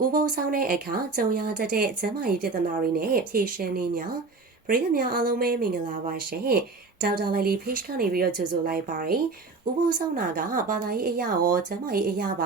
ဥပုသ်ဆောင်တဲ့အခါကြုံရတတ်တဲ့ကျန်းမာရေးပြဿနာတွေနဲ့ဖြေရှင်းနေ냐ပရိသတ်များအားလုံးပဲမင်္ဂလာပါရှင်ဒေါက်တာလိုက်လီ page ကနေပြီးတော့ကြိုဆိုလိုက်ပါတယ်ဥပုသ်ဆောင်တာကဘာသာရေးအရာရောကျန်းမာရေးအရာပ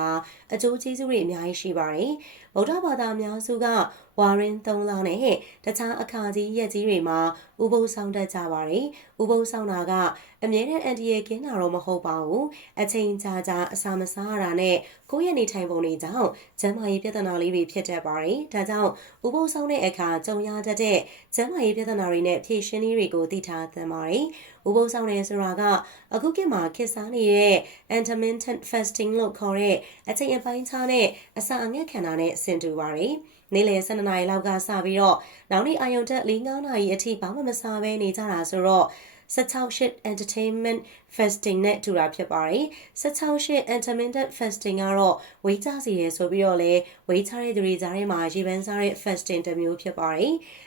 ါအကျိုးကျေးဇူးတွေအများကြီးရှိပါတယ်ဗုဒ္ဓဘာသာအများစုကဝါရင်3လနဲ့တခြားအခါကြီးရက်ကြီးတွေမှာဥပုသ်ဆောင်တတ်ကြပါတယ်ဥပုသ်ဆောင်တာကအမြဲတမ်းအန်တီရဲ့ကင်းတာတော့မဟုတ်ပါဘူးအချိန်ကြာကြာအစာမစားရတာနဲ့ကိုယ့်ရဲ့နေထိုင်ပုံတွေကြောင့်ကျန်းမာရေးပြဿနာလေးတွေဖြစ်တတ်ပါတယ်ဒါကြောင့်ဥပုသ်ဆောင်တဲ့အခါကြုံရတတ်တဲ့ကျန်းမာရေးပြဿနာတွေနဲ့ဖြေရှင်းနည်းတွေကိုသိထားသင့်ပါတယ်ဥပုသ်ဆောင်တယ်ဆိုတာကအခုခေတ်မှာခေတ်စားနေတဲ့ intermittent fasting လို့ခေါ်တဲ့အချိန်အပိုင်းခြားနဲ့အစာအငတ်ခံတာနဲ့ဆင်တူပါတယ်နေ့လယ်12နာရီလောက်ကစပြီးတော့နောက်နေ့အာရုံတက်4-5နာရီအထိဘာမှမစားဘဲနေကြတာဆိုတော့16 entertainment fasting နဲ့တူတာဖြစ်ပါတယ်16 intermittent fasting ကတော့ဝေးကြစီရယ်ဆိုပြီးတော့လေဝေးချတဲ့သူတွေကြားထဲမှာရေပန်းစားတဲ့ fasting တစ်မျိုးဖြစ်ပါတယ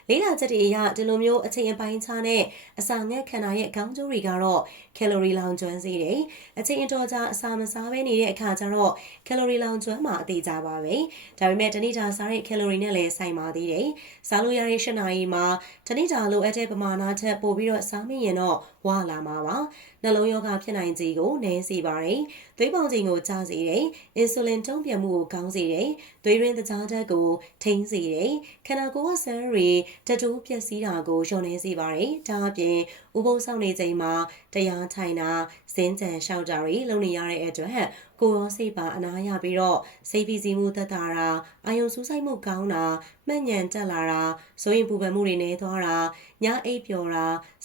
်လေးလာချက်တွေအရဒီလိုမျိုးအချိန်အပိုင်းခြားနဲ့အစာငတ်ခံတာရဲ့ခေါင်းကျိုးတွေကတော့ကယ်လိုရီလောင်ကျွမ်းစေတယ်အချိန်အတော်ကြာအစာမစားဘဲနေတဲ့အခါကျတော့ကယ်လိုရီလောင်ကျွမ်းမှာအသေးကြပါပဲဒါပေမဲ့တနေ့တာစားတဲ့ကယ်လိုရီနဲ့လည်းဆိုင်ပါသေးတယ်စားလို့ရတဲ့8နာရီမှာတနေ့တာလိုအပ်တဲ့ပမာဏထက်ပိုပြီးတော့စားမိရင်တော့ဝါလာမှာပါနှလုံးရောဂါဖြစ်နိုင်ခြေကိုနည်းစေပါတယ်သွေးပေါင်ချိန်ကိုကျစေတယ်အင်ဆူလင်တုံ့ပြန်မှုကိုကောင်းစေတယ်သွေးရင်းသကြားဓာတ်ကိုထိန်းစေတယ်ခန္ဓာကိုယ်ကဆဲတွေတတိုးပျက်စီးတာကိုလျှော့နှဲစေပါတယ်ဒါအပြင်ဥပုသ်ဆောင်နေချိန်မှာတရားထိုင်တာစင်ကြံလျှောက်တာတွေလုပ်နေရတဲ့အတွက်ကိုရောစိတ်ပါအနားရပြီးတော့စိတ်ဖိစီးမှုသက်သာတာအာယုံစူးစိုက်မှုကောင်းတာမှတ်ဉဏ်တက်လာတာစိုးရင်ပူပန်မှုတွေနည်းသွားတာညအိပ်ပျော်တ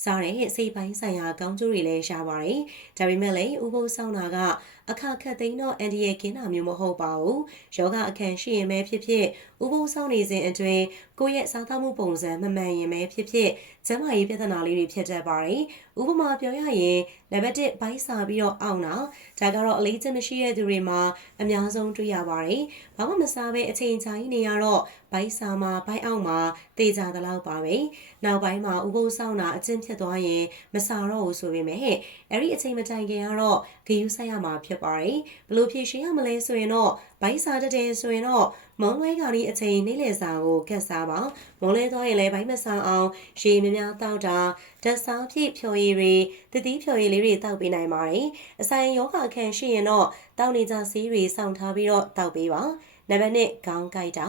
ာစားတဲ့စိတ်ပိုင်းဆိုင်ရာကောင်းကျိုးတွေလည်းရှားပါတယ်ဒါပေမဲ့လည်းဥပုသ်ဆောင်တာကအခါခက်သိမ်းတော့အန်ဒီရဲ့ကင်းတာမျိုးမဟုတ်ပါဘူးယောဂအခန့်ရှိရင်ပဲဖြစ်ဖြစ်ဥပုသ်ဆောင်နေစဉ်အတွင်းကိုယ့်ရဲ့စားသောက်မှုပုံစံမမှန်ရင်ပဲဖြစ်ဖြစ်ကျန်းမာရေးပြဿနာလေးတွေဖြစ်တတ်ပါတယ်ဥပမာပြောရရင်နံပါတ်1ဘိုက်စာပြီးတော့အောင့်တာဒါကတော့အလေးချက်မရှိတဲ့သူတွေမှာအများဆုံးတွေ့ရပါတယ်ဘာမှမစားဘဲအချိန်ကြာကြီးနေရတော့ဘိုက်စာမှာဘိုက်အောင့်မှာတေချာသလောက်ပါပဲနောက်ပိုင်းမှာဥပုသ်ဆောင်တာအကျင့်ဖြစ်သွားရင်မစားတော့ဘူးဆိုပေမဲ့အဲ့ဒီအချိန်မတိုင်ခင်ကတော့ဂရုစိုက်ရမှာဖြစ်ပါတယ်ဘလို့ဖြည့်ရှင်းရမလဲဆိုရင်တော့ဘိုက်စာတက်တယ်ဆိုရင်တော့မုံလွဲကလေးအချိန်နေ့လယ်စာကိုကတ်စားပါမုံလဲသွားရင်လည်းဘိုက်မစားအောင်ရေများများတောက်တာဓာတ်စားဖြည့်ဖြော်ရည်တွေတတိဖြော်ရည်လေးတွေတောက်ပေးနိုင်ပါတယ်အဆိုင်ယောဂအခန့်ရှိရင်တော့တောက်နေကြဆေးတွေစောင့်ထားပြီးတော့တောက်ပေးပါနံပါတ်1ခေါင်းကိုက်တ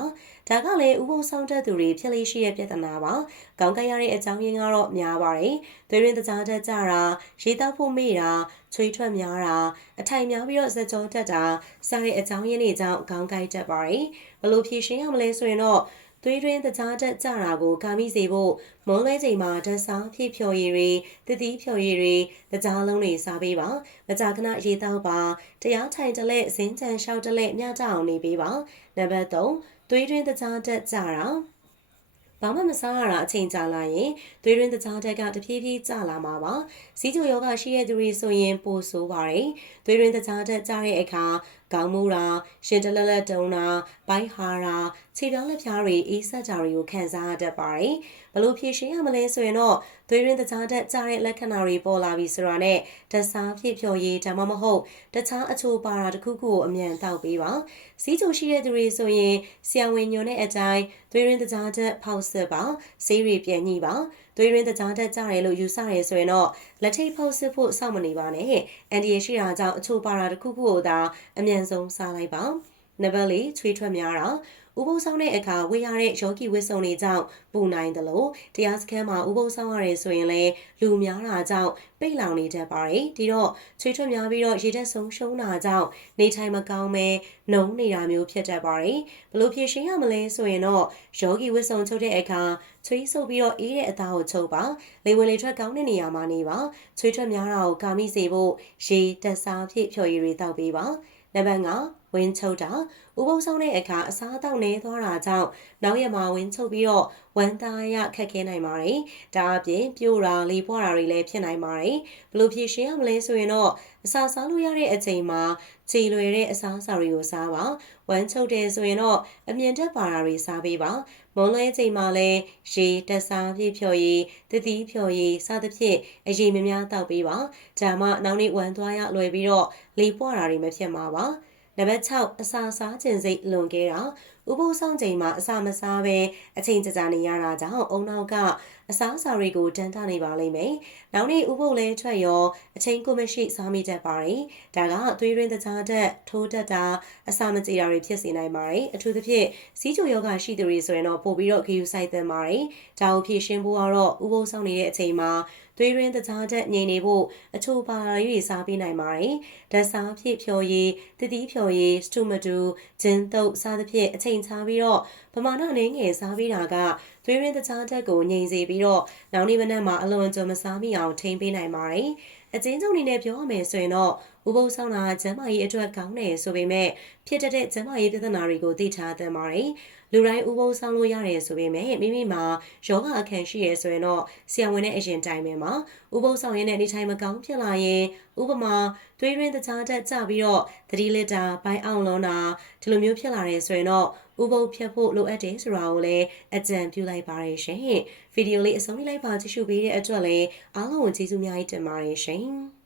ာဒါကလည်းဥပုသ်ဆောင်တတ်သူတွေဖြစ်လေးရှိတဲ့ပြဿနာပါခေါင်းကိုက်ရတဲ့အကြောင်းရင်းကတော့များပါတယ်သွေးရင်းသကြားဓာတ်ကျတာရေတောက်ဖို့မေ့တာချွေးထွက်များတာအထိုင်များပြီးတော့စကြောတက်တာစတဲ့အကြောင်းရင်းတွေကြောင့်ခေါင်းကိုက်တတ်ပါတယ်ဘလို့ဖြေရှင်းရမလဲဆိုရင်တော့သွေးရင်းသကြားဓာတ်ကျတာကိုကာမိစေဖို့မုံလဲချိန်မှာဓာတ်စားဖြည့်ဖြော်ရည်တွေတတိဖြော်ရည်တွေသကြားလုံးတွေစားပေးပါမကြာခဏရေတောက်ပါတရားထိုင်တလက်ဇင်းချန်လျှောက်တလက်မျှတအောင်နေပေးပါနံပါတ်3သွေးရင်းသကြားဓာတ်ကျတာဘာမှမစားရတာအချိန်ကြာလာရင်သွေးရင်းသကြားဓာတ်ကတဖြည်းဖြည်းကျလာမှာပါစီးကျိုယောဂရှိတဲ့သူတွေဆိုရင်ပိုဆိုးပါတယ်သွေးရင်းသကြားဓာတ်ကျတဲ့အခါခေါင်းမူးတာရှင်တလက်လက်တုံးတာဘိုက်ဟာတာခြေပြောင်းလက်ဖြားတွေအေးဆက်တာတွေကိုခံစားရတတ်ပါတယ်ဘလို့ဖြေရှင်းရမလဲဆိုရင်တော့သွေးရင်းသကြားဓာတ်ကျတဲ့လက္ခဏာတွေပေါ်လာပြီဆိုတာနဲ့ဓာတ်စားဖြည့်ဖြော်ရည်ဒါမှမဟုတ်တခြားအချိုပါတာတစ်ခုခုကိုအမြန်တောက်ပေးပါစီးကျိုရှိတဲ့သူတွေဆိုရင်ဆရာဝန်ညွှန်တဲ့အတိုင်းသွေးရင်းသကြားဓာတ်ဖောက်စစ်ပါဆေးတွေပြန်ညှိပါသွေးရင်းသကြားဓာတ်ကျတယ်လို့ယူဆရဲဆိုရင်တော့လက်ထိပ်ဖောက်စစ်ဖို့စောင့်မနေပါနဲ့အန်ဒီရရှိတာကြောင့်အချိုပါတာတစ်ခုခုကိုသာအမြန်ဆုံးစားလိုက်ပါနံပါတ်4ချွေးထွက်များတာဥပုသ်ဆောင်တဲ့အခါဝေးရတဲ့ယောဂီဝတ်စုံတွေကြောင့်ပူနိုင်တယ်လို့တရားစခန်းမှာဥပုသ်ဆောင်ရတယ်ဆိုရင်လည်းလူများတာကြောင့်ပိတ်လောင်နေတတ်ပါတယ်ဒီတော့ချွေးထွက်များပြီးတော့ရေဓာတ်ဆုံးရှုံးတာကြောင့်နေထိုင်မကောင်းပဲနှုံနေတာမျိုးဖြစ်တတ်ပါတယ်ဘလို့ဖြေရှင်းရမလဲဆိုရင်တော့ယောဂီဝတ်စုံချုပ်တဲ့အခါချွေးဆုပ်ပြီးတော့အေးတဲ့အသားကိုချုပ်ပါလေဝင်လေထွက်ကောင်းတဲ့နေရာမှာနေပါချွေးထွက်များတာကိုကာမိစေဖို့ရေတက်စားဖြည့်ဖြော်ရည်တွေတောက်ပေးပါနံပါတ်5ဝင်းချုပ်တာဥပုသ်ဆောင်တဲ့အခါအစားအသောက်နည်းသွားတာကြောင့်နောက်ရက်မှာဝင်းချုပ်ပြီးတော့ဝမ်းသားရခက်ခဲနိုင်ပါတယ်ဒါအပြင်ပြိုတာလေပွားတာတွေလည်းဖြစ်နိုင်ပါတယ်ဘလို့ဖြေရှင်းရမလဲဆိုရင်တော့အစာစားလို့ရတဲ့အချိန်မှာခြေလွယ်တဲ့အစားအစာတွေကိုစားပါဝမ်းချုပ်တယ်ဆိုရင်တော့အမြင့်တက်ပါတာတွေစားပေးပါမုံလဲချိန်မှာလည်းရေတက်စားပြည့်ဖြော်ရည်တတိဖြော်ရည်စသဖြင့်အရေးမများတောက်ပေးပါဒါမှနောက်နေ့ဝမ်းသွားရလွယ်ပြီးတော့လေပွားတာတွေမဖြစ်မှာပါနံပါတ်6အစာစားခြင်းစိတ်လွန်ကဲတာ ဥပုသ်ဆောင်ချိန်မှာအစာမစားဘဲအချိန်ကြာနေရတာကြောင့်အုံနောက်ကအစားအစာတွေကိုတန်တနေပါလိမ့်မယ်။နောက်နေ့ဥပုသ်လဲထွက်ရောအချိန်ကိုမရှိစားမိတတ်ပါတယ်။ဒါကသွေးရင်းတကြားတက်ထိုးတက်တာအစာမကြေတာတွေဖြစ်စေနိုင်ပါတယ်။အထူးသဖြင့်စီးချိုယောဂရှိသူတွေဆိုရင်တော့ပို့ပြီးတော့ဂရုစိုက်သင့်ပါတယ်။ဒါကိုဖြည့်ရှင်းဖို့ကတော့ဥပုသ်ဆောင်နေတဲ့အချိန်မှာသွေးရင်းတကြားတက်ငြိမ်နေဖို့အချို့ပါလာတွေစားပေးနိုင်ပါတယ်။ဓာတ်စားဖြစ်ဖြော်ရည်တတိဖြော်ရည်စတူမတူဂျင်းတုပ်စားသဖြင့်အချိန်ချပြီးတော့ပမာဏနည်းငယ်စားပေးတာကသွေးရင်းတကြားတက်ကိုငြိမ်စေပြီးတော့နောက်နေ့မနက်မှာအလွန်ကြုံမစားမိအောင်ထိန်းပေးနိုင်ပါတယ်။အကျဉ်းချုပ်အနေနဲ့ပြောရမယ်ဆိုရင်တော့ဥပုသ်ဆောင်တာကျန်းမာရေးအတွက်ကောင်းတယ်ဆိုပေမဲ့ဖြစ်တဲ့ကျန်းမာရေးပြဿနာတွေကိုသိထားသင့်ပါတယ်။လူတိုင်းဥပုသ်ဆောင်လို့ရတယ်ဆိုပေမဲ့မိမိမှာယောဂအခန့်ရှိရဆိုရင်တော့ဆရာဝန်နဲ့အရင်တိုင်ပင်မှာဥပုသ်ဆောင်ရင်းနဲ့နေထိုင်မကောင်းဖြစ်လာရင်ဥပမာသွေးရင်းတကြားတက်ကြပြီးတော့3လီတာဘိုင်အောင်လုံးတာဒီလိုမျိုးဖြစ်လာတယ်ဆိုရင်တော့ဥပုသ်ဖြတ်ဖို့လိုအပ်တယ်ဆိုတာကိုလည်းအကြံပြုလိုက်ပါရရှင်။ဗီဒီယိုလေးအဆုံးထိလိုက်ပါကြည့်ရှုပေးတဲ့အတွက်လည်းအားလုံးကိုကျေးဇူးများကြီးတင်ပါတယ်ရှင်။